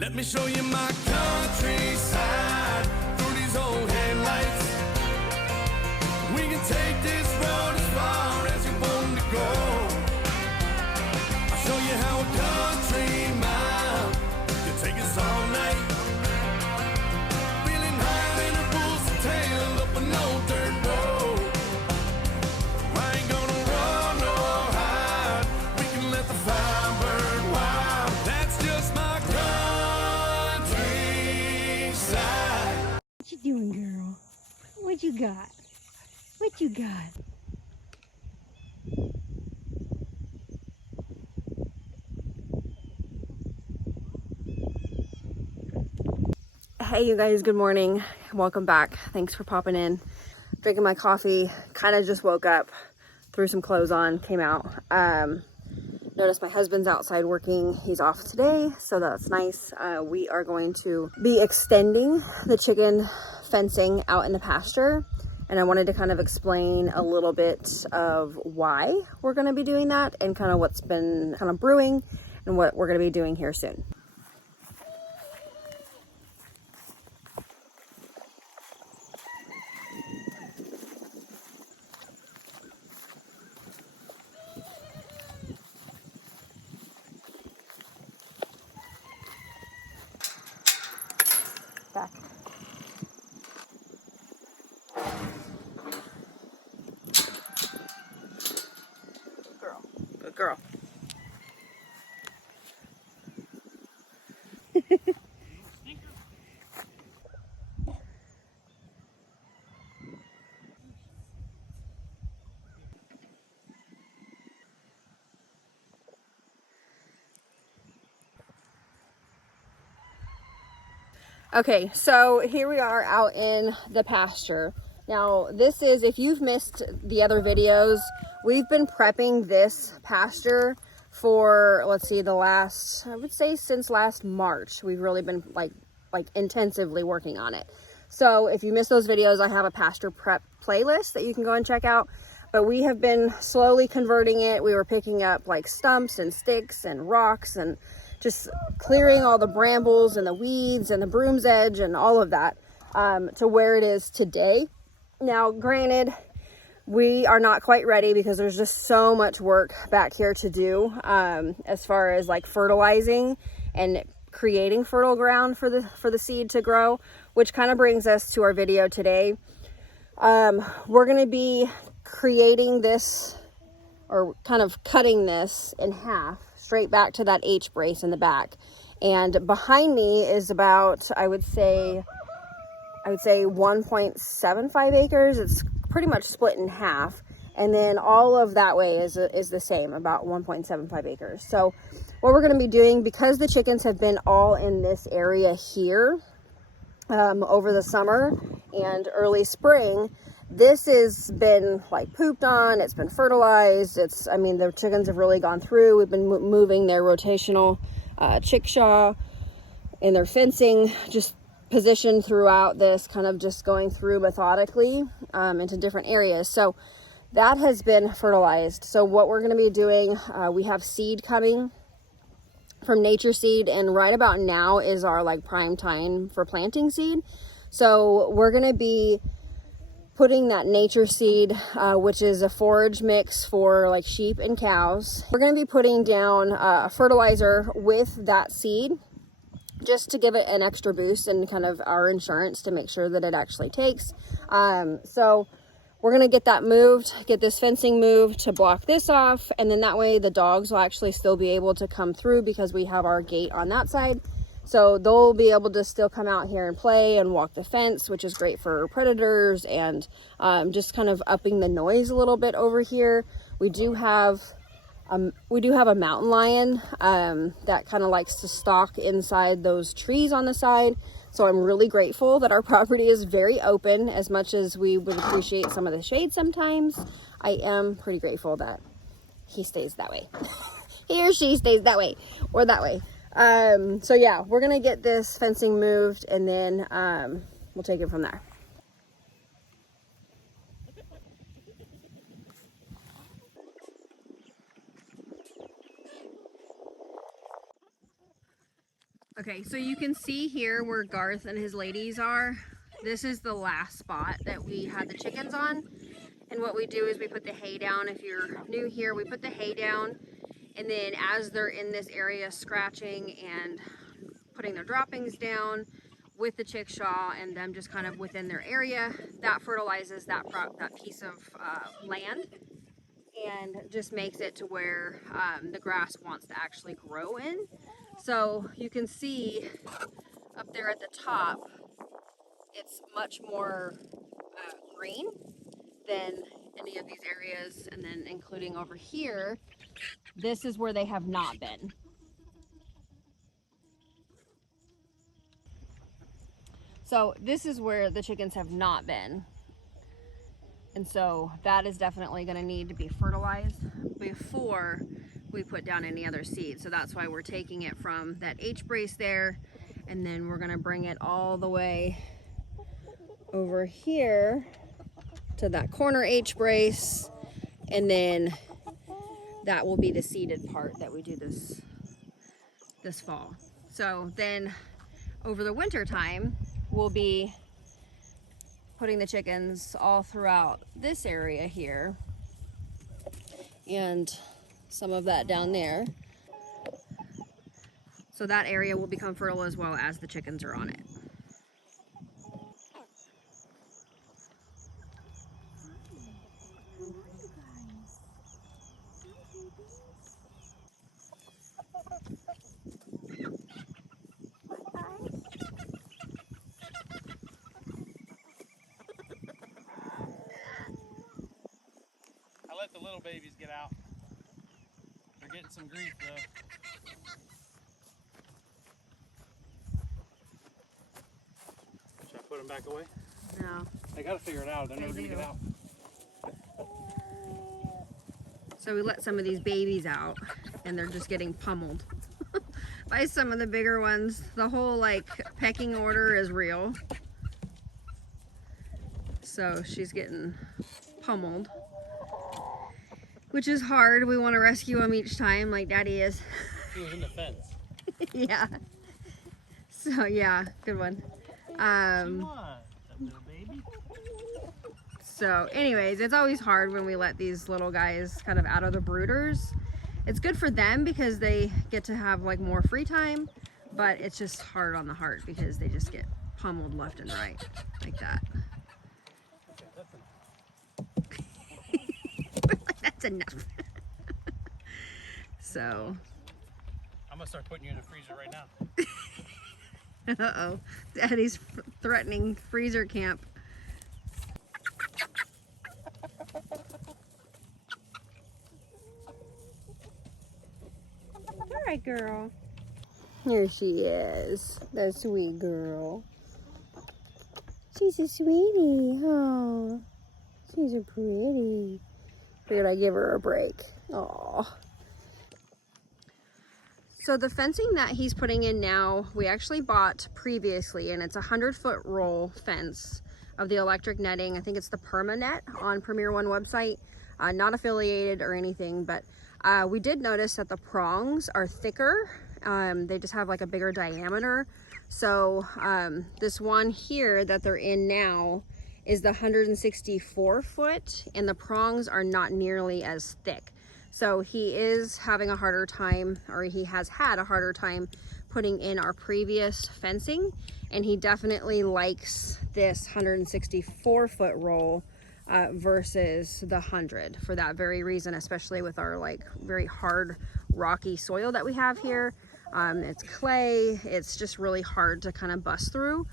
Let me show you my countryside through these old headlights. We can take this road as far as you want to go. I'll show you how a country mile can take us all night. Feeling higher than a bull's tail up an old dirt road. I ain't gonna run or hide. We can let the fire burn wild. That's just my countryside. What you doing, girl? What you got? What you got? Hey you guys, good morning. Welcome back. Thanks for popping in. Drinking my coffee. Kind of just woke up, threw some clothes on, came out. Noticed my husband's outside working. He's off today, so that's nice. We are going to be extending the chicken fencing out in the pasture, and I wanted to kind of explain a little bit of why we're going to be doing that and kind of what's been kind of brewing and what we're going to be doing here soon. Back. Good girl. Okay, so here we are out in the pasture. Now, this is, if you've missed the other videos, we've been prepping this pasture for, let's see, the last, I would say since last March. We've really been like intensively working on it. So if you missed those videos, I have a pasture prep playlist that you can go and check out. But we have been slowly converting it. We were picking up like stumps and sticks and rocks and just clearing all the brambles and the weeds and the broom's edge and all of that to where it is today. Now, granted, we are not quite ready because there's just so much work back here to do as far as like fertilizing and creating fertile ground for the seed to grow, which kind of brings us to our video today. We're going to be creating this, or kind of cutting this in half straight back to that H brace in the back. And behind me is about, I would say 1.75 acres. It's pretty much split in half. And then all of that way is the same, about 1.75 acres. So what we're going to be doing, because the chickens have been all in this area here over the summer and early spring, this has been like pooped on, it's been fertilized, the chickens have really gone through. We've been moving their rotational chickshaw and their fencing just positioned throughout this, kind of just going through methodically into different areas. So that has been fertilized. So what we're going to be doing, we have seed coming from Nature Seed, and right about now is our like prime time for planting seed. So we're going to be putting that Nature Seed, which is a forage mix for like sheep and cows. We're going to be putting down a fertilizer with that seed just to give it an extra boost and kind of our insurance to make sure that it actually takes. So we're going to get that moved, get this fencing moved to block this off, and then that way the dogs will actually still be able to come through because we have our gate on that side. So they'll be able to still come out here and play and walk the fence, which is great for predators and just kind of upping the noise a little bit over here. We do have a mountain lion that kind of likes to stalk inside those trees on the side. So I'm really grateful that our property is very open. As much as we would appreciate some of the shade sometimes, I am pretty grateful that he stays that way. He or she stays that way or that way. So yeah, we're going to get this fencing moved, and then we'll take it from there. Okay, so you can see here where Garth and his ladies are. This is the last spot that we had the chickens on. And what we do is we put the hay down. If you're new here, we put the hay down. And then as they're in this area scratching and putting their droppings down with the chickshaw and them just kind of within their area, that fertilizes that piece of land and just makes it to where the grass wants to actually grow in. So you can see up there at the top, it's much more green than any of these areas. And then including over here, this is where they have not been. So this is where the chickens have not been. And so that is definitely going to need to be fertilized before we put down any other seed. So that's why we're taking it from that H brace there, and then we're going to bring it all the way over here to that corner H brace, and then that will be the seeded part that we do this fall. So then over the winter time, we'll be putting the chickens all throughout this area here and some of that down there. So that area will become fertile as well as the chickens are on it. I let the little babies get out. They're getting some grief though. Should I put them back away? No. They gotta figure it out. They're never gonna get out. So we let some of these babies out and they're just getting pummeled by some of the bigger ones. The whole like pecking order is real. So she's getting pummeled, which is hard. We want to rescue them each time like Daddy is. He was in the fence. Yeah. So yeah, good one. Come on, that little baby. So anyways, it's always hard when we let these little guys kind of out of the brooders. It's good for them because they get to have like more free time, but it's just hard on the heart because they just get pummeled left and right like that. That's enough. So I'm gonna start putting you in the freezer right now. uh-oh, Daddy's threatening freezer camp. All right, girl. Here she is, the sweet girl. She's a sweetie. Oh, she's a pretty. Figured I'd give her a break. Aw. So the fencing that he's putting in now, we actually bought previously, and it's a 100-foot roll fence of the electric netting. I think it's the PermaNet on Premier One website. Not affiliated or anything, but we did notice that the prongs are thicker. They just have like a bigger diameter. So this one here that they're in now is the 164 foot, and the prongs are not nearly as thick. So he is having a harder time, or he has had a harder time putting in our previous fencing, and he definitely likes this 164 foot roll versus the 100 for that very reason, especially with our like very hard rocky soil that we have here. It's clay, it's just really hard to kind of bust through.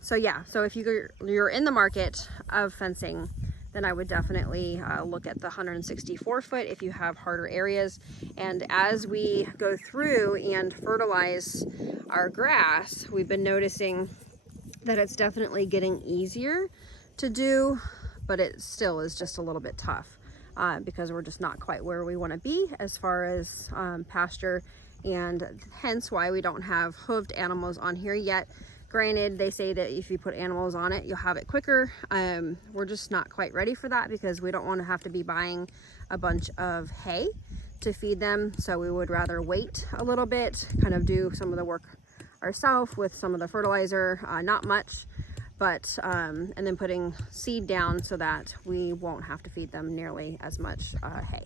So yeah, so if you're in the market of fencing, then I would definitely look at the 164 foot if you have harder areas. And as we go through and fertilize our grass, we've been noticing that it's definitely getting easier to do, but it still is just a little bit tough because we're just not quite where we want to be as far as pasture, and hence why we don't have hoofed animals on here yet. Granted, they say that if you put animals on it, you'll have it quicker. We're just not quite ready for that because we don't want to have to be buying a bunch of hay to feed them. So we would rather wait a little bit, kind of do some of the work ourselves with some of the fertilizer, not much, but and then putting seed down so that we won't have to feed them nearly as much hay.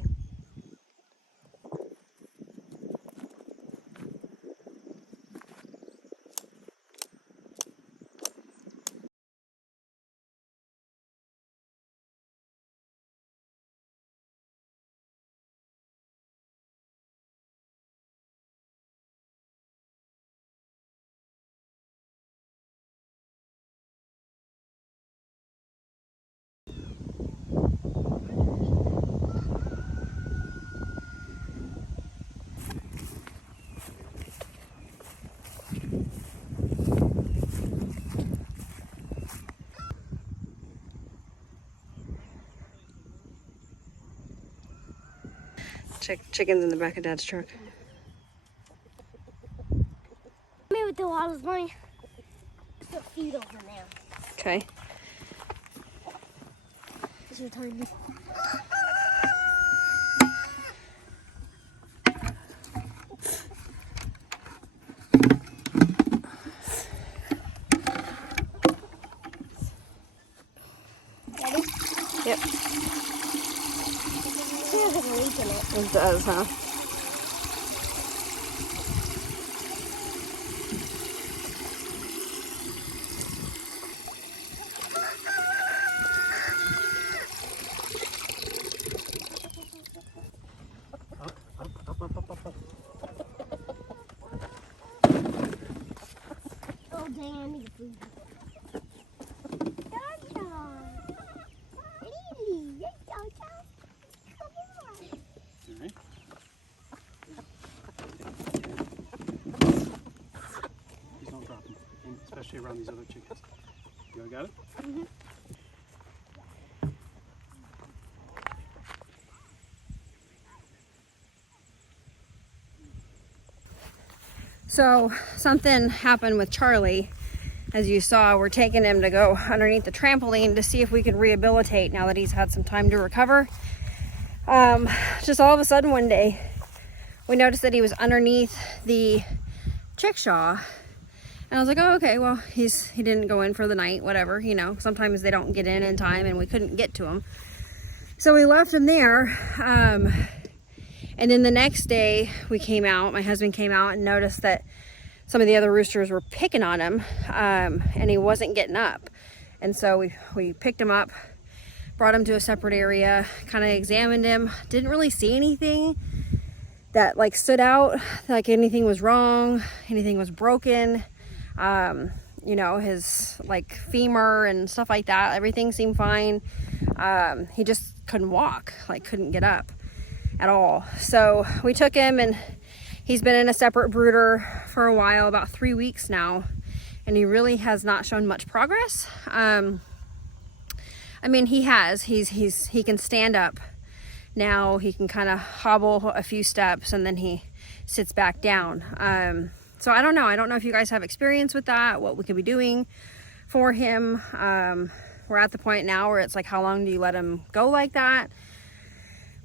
Chickens in the back of Dad's truck. Maybe with the water's going to feed over there. Okay. It's your time. Ready? Yep. There's like a leak in it. It does, huh? Oh dang, I need food. Please don't drop them, especially around these other chickens. You all got it? Mm-hmm. So something happened with Charlie. As you saw, we're taking him to go underneath the trampoline to see if we can rehabilitate now that he's had some time to recover. Just all of a sudden one day, we noticed that he was underneath the chickshaw. And I was like, oh, okay, well, he didn't go in for the night, whatever, you know. Sometimes they don't get in time and we couldn't get to him. So we left him there. And then the next day we came out, my husband came out and noticed that some of the other roosters were picking on him, and he wasn't getting up. And so we picked him up, brought him to a separate area, kind of examined him, didn't really see anything that like stood out, like anything was wrong, anything was broken. You know, his like femur and stuff like that, everything seemed fine. He just couldn't walk, like couldn't get up at all. So we took him, and he's been in a separate brooder for a while, about 3 weeks now, and he really has not shown much progress. I mean, he can stand up now. He can kind of hobble a few steps and then he sits back down. So I don't know if you guys have experience with that, what we could be doing for him. We're at the point now where it's like, how long do you let him go like that?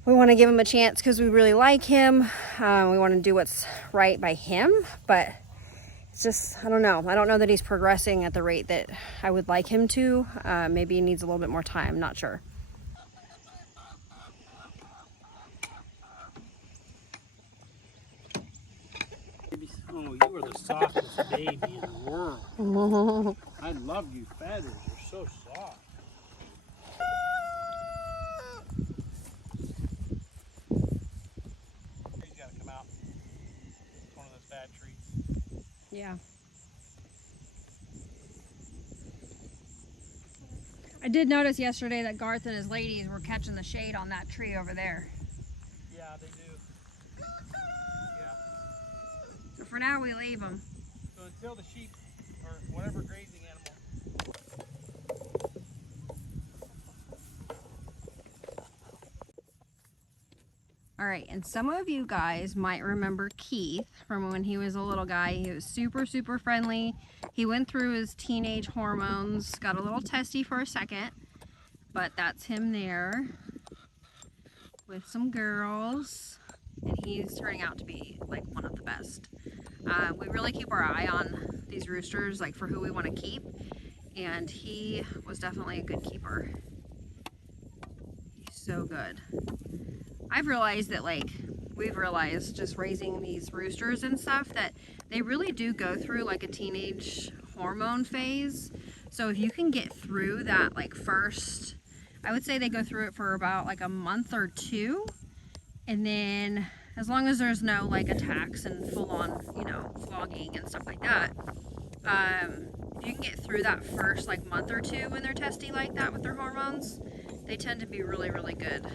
We want to give him a chance because we really like him. We want to do what's right by him, but it's just, I don't know. I don't know that he's progressing at the rate that I would like him to. Maybe he needs a little bit more time, not sure. Oh, you are the softest baby in the world. I love you feathers. You're so soft. He's got to come out. It's one of those bad trees. Yeah. I did notice yesterday that Garth and his ladies were catching the shade on that tree over there. Yeah, they do. Yeah. So for now we leave them. So until the sheep or whatever grazing animal. All right, and some of you guys might remember Keith from when he was a little guy. He was super, super friendly. He went through his teenage hormones, got a little testy for a second, but that's him there with some girls, and he's turning out to be like one of the best. We really keep our eye on these roosters, like for who we want to keep, and he was definitely a good keeper. He's so good. I've realized that, like, we've realized just raising these roosters and stuff, that they really do go through like a teenage hormone phase. So if you can get through that, like, first, I would say they go through it for about like a month or two, and then as long as there's no like attacks and full-on, you know, flogging and stuff like that, if you can get through that first like month or two when they're testy like that with their hormones, they tend to be really, really good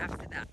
after that.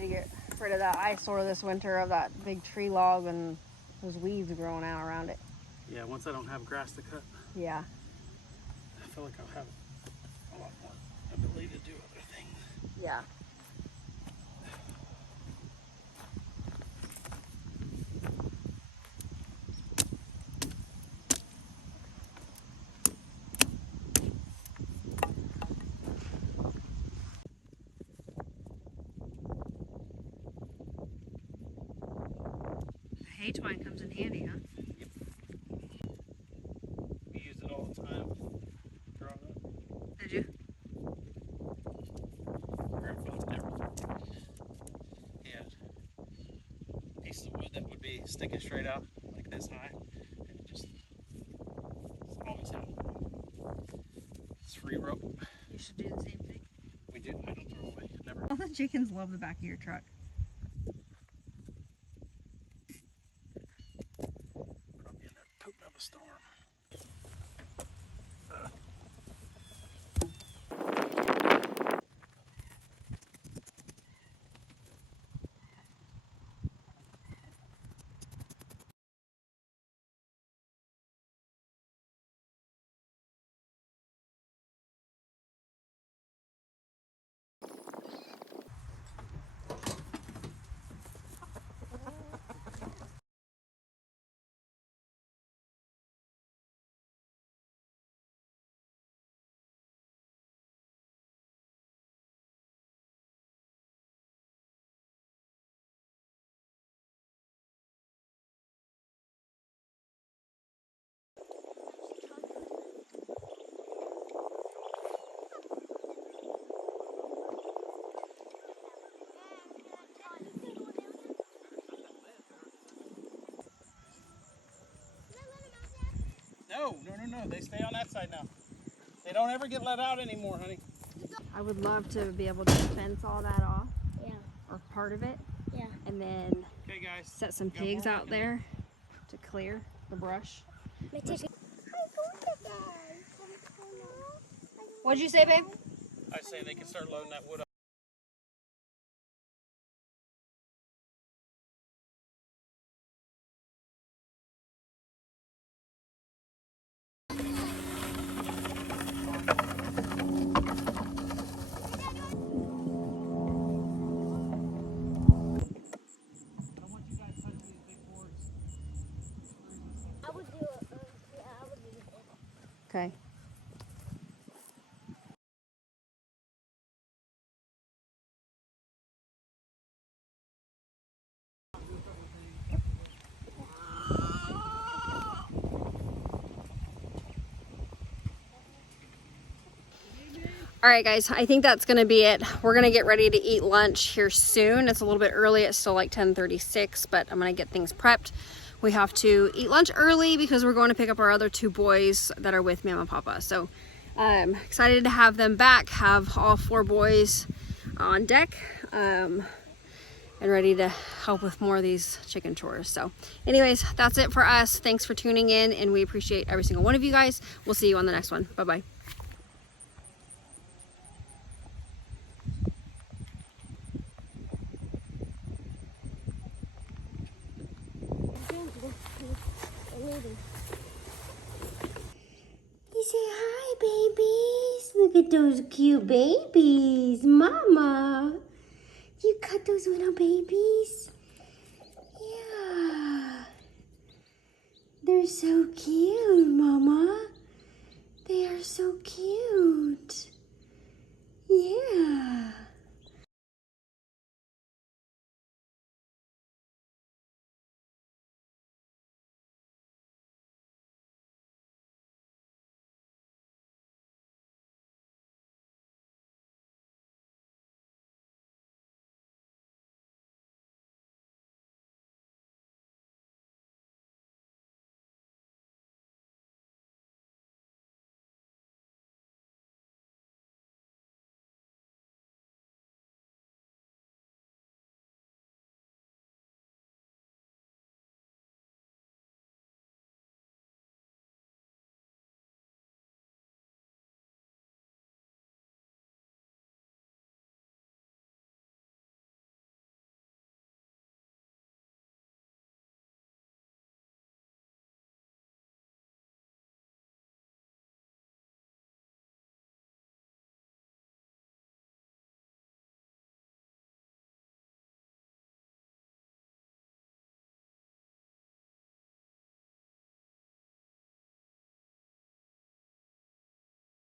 To get rid of that eyesore this winter of that big tree log and those weeds growing out around it. Yeah, once I don't have grass to cut, Yeah. I feel like I'll have a lot more ability to do other things. Yeah. Hay twine comes in handy, huh? Yep. We use it all the time growing up. Did you? Grandfather never. He had pieces of wood that would be sticking straight out like this high, and it just always had it's free rope. You should do the same thing. We do. I don't throw away. Never. All the chickens love the back of your truck. I'll be in there pooping up a storm. No. They stay on that side now. They don't ever get let out anymore, honey. I would love to be able to fence all that off. Yeah. Or part of it. Yeah. And then Okay, guys. set some pigs out there to clear the brush. What'd you say, babe? I say they can start loading that wood up. Okay. All right, guys, I think that's gonna be it. We're gonna get ready to eat lunch here soon. It's a little bit early, it's still like 10:36, but I'm gonna get things prepped. We have to eat lunch early because we're going to pick up our other two boys that are with Mama and Papa. So I'm excited to have them back, have all four boys on deck. And and ready to help with more of these chicken chores. So anyways, that's it for us. Thanks for tuning in, and we appreciate every single one of you guys. We'll see you on the next one. Bye-bye. You say hi, babies. Look at those cute babies. Mama, you got those little babies? Yeah. They're so cute, Mama. They are so cute. Yeah.